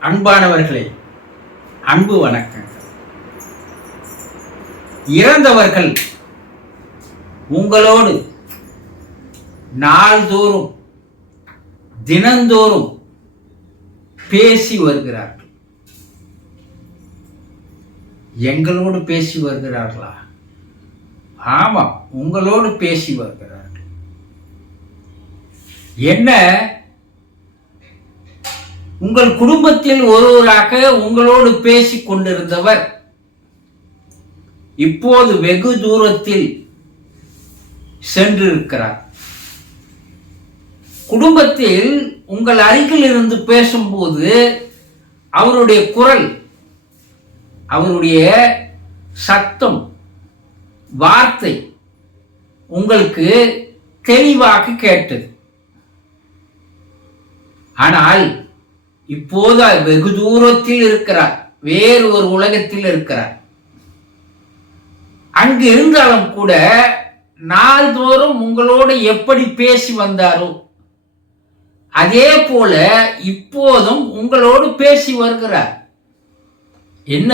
அன்பானவர்களே அன்பு வணக்கங்கள். இறந்தவர்கள் உங்களோடு நாள்தோறும் தினந்தோறும் பேசி வருகிறார்கள். எங்களோடு பேசி வருகிறார்களா? ஆமாம் உங்களோடு பேசி வருகிறார்கள். என்ன உங்கள் குடும்பத்தில் ஒருவராக உங்களோடு பேசிக் கொண்டிருந்தவர். இப்போது வெகு தூரத்தில் சென்றிருக்கிறார். குடும்பத்தில் உங்கள் அருகில் இருந்து பேசும்போது அவருடைய குரல் அவருடைய சத்தம் வார்த்தை உங்களுக்கு தெளிவாக கேட்டது. ஆனால் இப்போது வெகு தூரத்தில் இருக்கிறார். வேறு ஒரு உலகத்தில் இருக்கிறார். அங்கு இருந்தாலும் கூட நாள்தோறும் உங்களோடு எப்படி பேசி வந்தாரோ அதே போல இப்போதும் உங்களோடு பேசி வருகிறார். என்ன?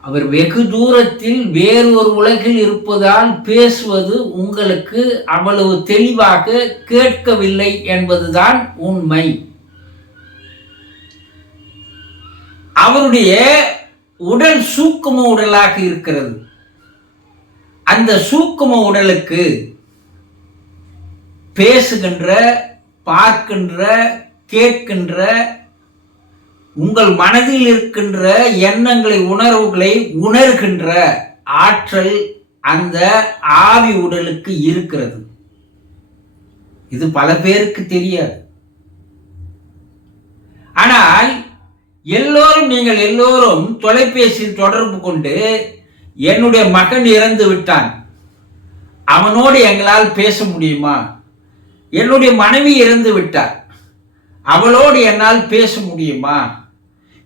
அவர் வெகு தூரத்தில் வேறு ஒரு உலகில் இருப்பதால் பேசுவது உங்களுக்கு அவ்வளவு தெளிவாக கேட்கவில்லை என்பதுதான் உண்மை. அவருடைய உடல் சூக்கும உடலாக இருக்கிறது. அந்த சூக்கும உடலுக்கு பேசுகின்ற பார்க்கின்ற கேட்கின்ற உங்கள் மனதில் இருக்கின்ற எண்ணங்களை உணர்வுகளை உணர்கின்ற ஆற்றல் அந்த ஆவி உடலுக்கு இருக்கிறது. இது பல பேருக்கு தெரியாது. ஆனால் எல்லோரும் நீங்கள் எல்லோரும் தொலைபேசியில் தொடர்பு கொண்டு என்னுடைய மகன் இறந்து விட்டான். அவனோடு எங்களால் பேச முடியுமா? என்னுடைய மனைவி இறந்து விட்டார். அவளோடு என்னால் பேச முடியுமா?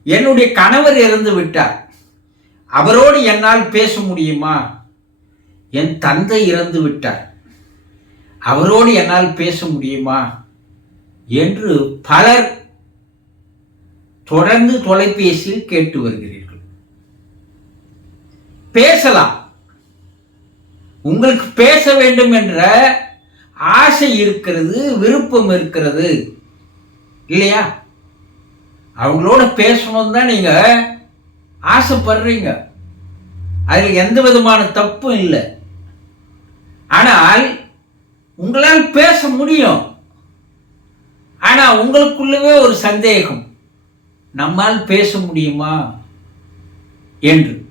என்னுடைய கணவர் இறந்து விட்டார். அவரோடு என்னால் பேச முடியுமா? என் தந்தை இறந்து விட்டார். அவரோடு என்னால் பேச முடியுமா? என்று பலர் தொடர்ந்து தொலைபேசியில் கேட்டு வருகிறீர்கள். பேசலாம். உங்களுக்கு பேச வேண்டும் என்ற ஆசை இருக்கிறது விருப்பம் இருக்கிறது. இல்லையா? அவங்களோட பேசணும் தான் நீங்க ஆசைப்படுறீங்க. அதில் எந்த விதமான தப்பும் இல்லை. ஆனால் உங்களால் பேச முடியும். ஆனால் உங்களுக்குள்ளவே ஒரு சந்தேகம். நம்மால் பேச முடியுமா? என்று.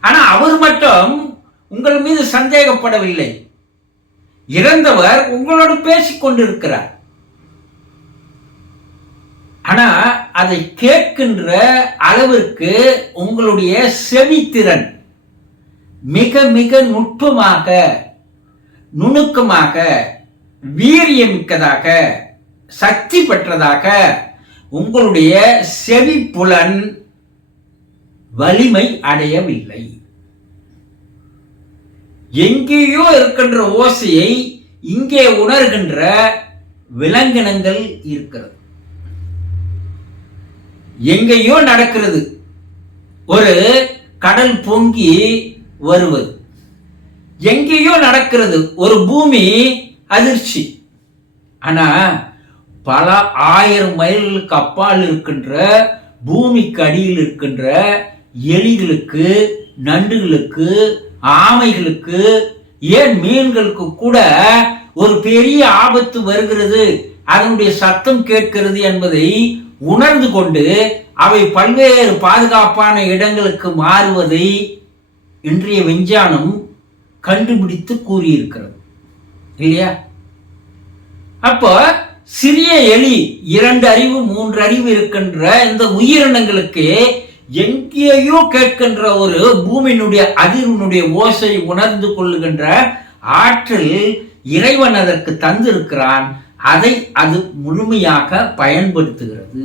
ஆனால் அவர் மட்டும் உங்கள் மீது சந்தேகப்படவில்லை. இறந்தவர் உங்களோடு பேசிக்கொண்டிருக்கிறார். ஆனா அதை கேட்கின்ற அளவிற்கு உங்களுடைய செவித்திறன் மிக மிக நுட்பமாக நுணுக்கமாக வீரியமிக்கதாக சக்தி பெற்றதாக உங்களுடைய செவிப்புலன் வலிமை அடையவில்லை. எங்கேயோ இருக்கின்ற ஓசையை இங்கே உணர்கின்ற விலங்கினங்கள் இருக்கிறது. எங்கேயோ நடக்கிறது. ஒரு கடல் பொங்கி வருவது. எங்கேயோ நடக்கிறது. ஒரு பூமி அதிர்ச்சி. ஆனா பல ஆயிரம் மைல்களுக்கு அப்பால் இருக்கின்ற பூமிக்கு அடியில் இருக்கின்ற எலிகளுக்கு நண்டுகளுக்கு ஆமைகளுக்கு ஏன் மீன்களுக்கு கூட ஒரு பெரிய ஆபத்து வருகிறது? அதனுடைய சத்தம் கேட்கிறது என்பதை உணர்ந்து கொண்டு அவை பல்வேறு பாதுகாப்பான இடங்களுக்கு மாறுவதை இன்றைய விஞ்ஞானம் கண்டுபிடித்து கூறியிருக்கிறது. இல்லையா? அப்போ சிறிய எலி இரண்டு அறிவு மூன்று அறிவு இருக்கின்ற இந்த உயிரினங்களுக்கு எங்கேயோ கேட்கின்ற ஒரு பூமியினுடைய அதிர்வினுடைய ஓசை உணர்ந்து கொள்ளுகின்ற ஆற்றல் இறைவன் அதற்கு தந்திருக்கிறான். அதை அது முழுமையாக பயன்படுத்துகிறது.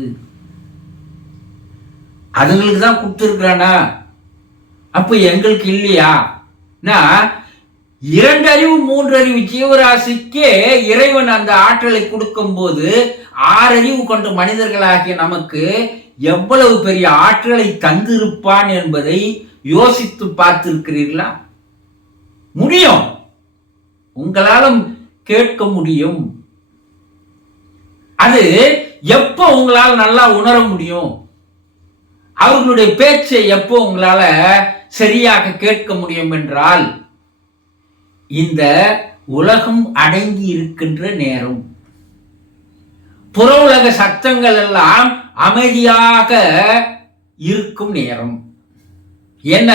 அதுங்களுக்கு தான் கொடுத்துருக்கிறானா? அப்ப எங்களுக்கு இல்லையா? நான் இரண்டு அறிவு மூன்று அறிவு ஜீவராசிக்கே இறைவன் அந்த ஆற்றலை கொடுக்கும் போது ஆறறிவு கொண்ட மனிதர்களாகிய நமக்கு எவ்வளவு பெரிய ஆற்றலை தந்திருப்பான் என்பதை யோசித்து பார்த்திருக்கிறீர்களா? முடியும். உங்களாலும் கேட்க முடியும். அது எப்போ உங்களால் நல்லா உணர முடியும்? அவர்களுடைய பேச்சை எப்போ உங்களால சரியாக கேட்க முடியும் என்றால் இந்த உலகம் அடங்கி இருக்கின்ற நேரம். புற உலக சத்தங்கள் எல்லாம் அமைதியாக இருக்கும் நேரம். என்ன?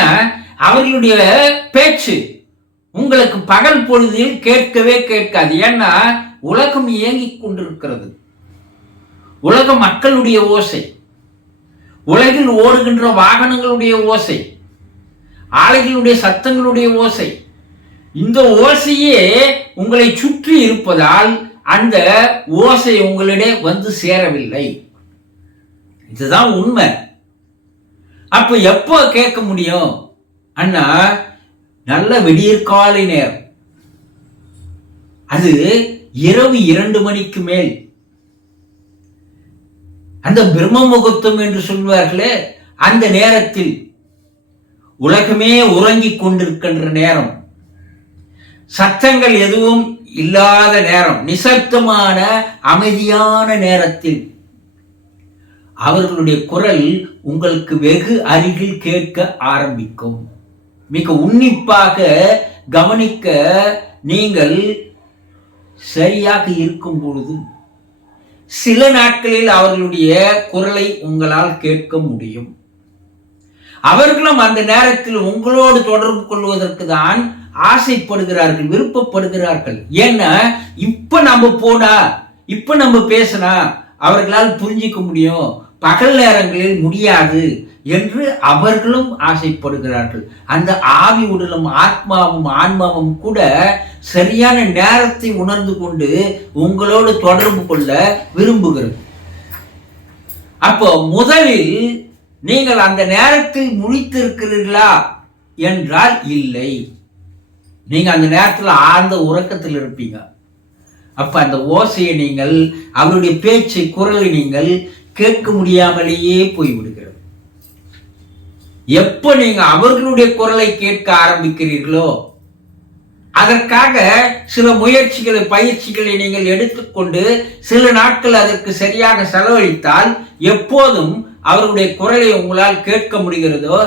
அவர்களுடைய பேச்சு உங்களுக்கு பகல் பொழுதில் கேட்கவே கேட்காது. ஏன்னா உலகம் இயங்கிக் கொண்டிருக்கிறது. உலக மக்களுடைய ஓசை. உலகில் ஓடுகின்ற வாகனங்களுடைய ஓசை. ஆலைகளுடைய சத்தங்களுடைய ஓசை. இந்த ஓசையே உங்களை சுற்றி இருப்பதால் அந்த ஓசை உங்களிடையே வந்து சேரவில்லை. இதுதான் உண்மை. அப்ப எப்போ கேட்க முடியும்? அண்ணா நல்ல விடியற்காலை நேரம். அது இரவு இரண்டு மணிக்கு மேல். அந்த பிரம்ம முகூர்த்தம் என்று சொல்வார்களே அந்த நேரத்தில் உலகமே உறங்கிக் கொண்டிருக்கின்ற நேரம். சத்தங்கள் எதுவும் இல்லாத நேரம் நிசப்தமான அமைதியான நேரத்தில். அவர்களுடைய குரல் உங்களுக்கு வெகு அருகில் கேட்க ஆரம்பிக்கும். மிக உன்னிப்பாக கவனிக்க நீங்கள் சரியாக இருக்கும் பொழுது சில நாட்களில் அவர்களுடைய குரலை உங்களால் கேட்க முடியும். அவர்களும் அந்த நேரத்தில் உங்களோடு தொடர்பு கொள்வதற்கு தான் ஆசைப்படுகிறார்கள் விருப்பப்படுகிறார்கள். ஏன்னா இப்ப நம்ம போனா இப்ப நம்ம பேசினா அவர்களால் புரிஞ்சிக்க முடியும் பகல் நேரங்களில் முடியாது என்று அவர்களும் ஆசைப்படுகிறார்கள். அந்த ஆவி உடலும் ஆத்மாவும் ஆன்மாவும் கூட சரியான நேரத்தை உணர்ந்து கொண்டு உங்களோடு தொடர்பு கொள்ள விரும்புகிறது. அப்போ முதலில் நீங்கள் அந்த நேரத்தில் முழித்திருக்கிறீர்களா? என்றால் இல்லை. நீங்கள் அந்த நேரத்தில் ஆழ்ந்த உறக்கத்தில் இருப்பீங்க. அப்போ அந்த ஓசையை நீங்கள் அவருடைய பேச்சை குரலை நீங்கள் கேட்க முடியாமலேயே போய்விடுகிறது. எப்போ நீங்கள் அவர்களுடைய குரலை கேட்க ஆரம்பிக்கிறீர்களோ அதற்காக சில முயற்சிகளை பயிற்சிகளை நீங்கள் எடுத்துக்கொண்டு சில நாட்கள் அதற்கு சரியாக செலவழித்தால் எப்போதும் அவருடைய குரலை உங்களால் கேட்க முடிகிறதோ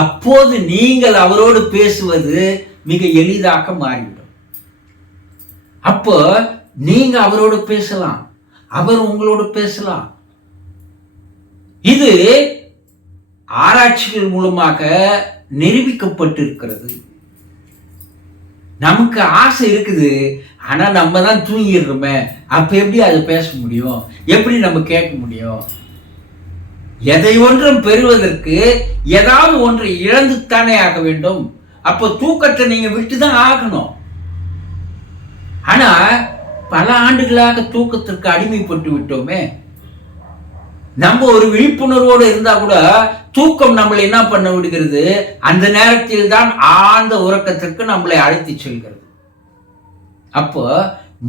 அப்போது நீங்கள் அவரோடு பேசுவது மிக எளிதாக மாறிவிடும். அப்போ நீங்க அவரோடு பேசலாம். அவர் உங்களோடு பேசலாம். இது ஆராய்ச்சிகள் மூலமாக நிரூபிக்கப்பட்டிருக்கிறது. நமக்கு ஆசை இருக்குது ஆனா நம்ம தான் தூங்கிடுறோமே அப்போ எப்படி அதை பேச முடியும்? எப்படி நம்ம கேட்க முடியும்? எதை ஒன்றும் பெறுவதற்கு ஏதாவது ஒன்று இழந்துத்தானே ஆக வேண்டும். அப்போ தூக்கத்தை நீங்க விட்டு தான் ஆகணும். ஆனா பல ஆண்டுகளாக தூக்கத்திற்கு அடிமைப்பட்டு விட்டோமே. நம்ம ஒரு விழிப்புணர்வோடு இருந்தா கூட தூக்கம் நம்மளை என்ன பண்ண விடுகிறது? அந்த நேரத்தில் தான் ஆழ்ந்த உறக்கத்திற்கு நம்மளை அழைத்து செல்கிறது. அப்போ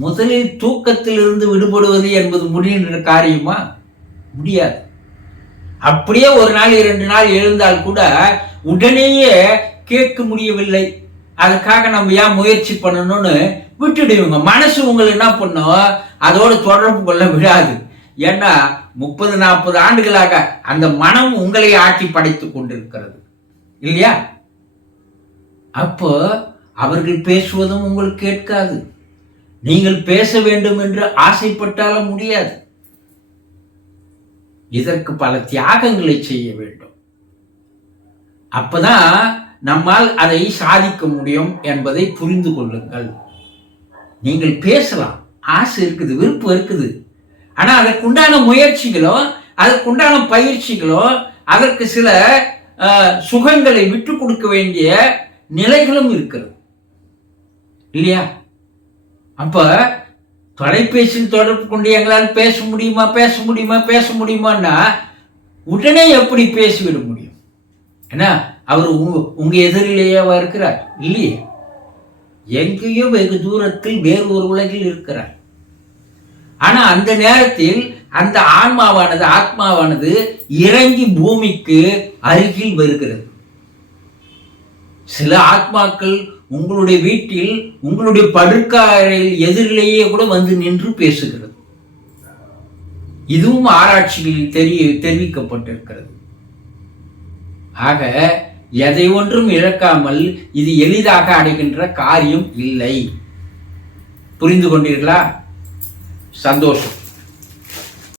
முதலில் தூக்கத்தில் இருந்து விடுபடுவது என்பது முடிகின்ற காரியமா? முடியாது. அப்படியே ஒரு நாள் இரண்டு நாள் எழுந்தால் கூட உடனேயே கேட்க முடியவில்லை. அதுக்காக நம்ம ஏன் முயற்சி பண்ணணும்னு விட்டுடுவீங்க. மனசு உங்களை என்ன பண்ணும் அதோடு தொடர்பு கொள்ள விடாது ஏன்னா முப்பது நாற்பது ஆண்டுகளாக அந்த மனம் உங்களை ஆட்டி படைத்துக் கொண்டிருக்கிறது. இல்லையா? அப்போ அவர்கள் பேசுவதும் உங்களுக்கு கேட்காது. நீங்கள் பேச வேண்டும் என்று ஆசைப்பட்டாலும் முடியாது. இதற்கு பல தியாகங்களை செய்ய வேண்டும். அப்பதான் நம்மால் அதை சாதிக்க முடியும் என்பதை புரிந்து கொள்ளுங்கள். நீங்கள் பேசலாம். ஆசை இருக்குது விருப்பம் இருக்குது. ஆனால் அதற்குண்டான முயற்சிகளோ அதற்குண்டான பயிற்சிகளோ அதற்கு சில சுகங்களை விட்டு கொடுக்க வேண்டிய நிலைகளும் இருக்கிறது. இல்லையா? அப்போ தொலைபேசியில் தொடர்பு கொண்டு எங்களால் பேச முடியுமா பேச முடியுமா பேச முடியுமான்னா உடனே எப்படி பேசிவிட முடியும்? ஏன்னா அவர் உங்க எதிரிலேயேவா இருக்கிறார். இல்லையே? எங்கேயோ வெகு தூரத்தில் வேறு ஒரு உலகில் இருக்கிறார். ஆனா அந்த நேரத்தில் அந்த ஆன்மாவானது ஆத்மாவானது இறங்கி பூமிக்கு அருகில் வருகிறது. சில ஆத்மாக்கள் உங்களுடைய வீட்டில் உங்களுடைய படுக்கையில் எதிரிலேயே கூட வந்து நின்று பேசுகிறது. இதுவும் ஆராய்ச்சிகளில் தெரிய தெரிவிக்கப்பட்டிருக்கிறது. ஆக எதை ஒன்றும் இழக்காமல் இது எளிதாக அடைகின்ற காரியம் இல்லை. புரிந்து கொண்டீர்களா? சந்தோஷம்.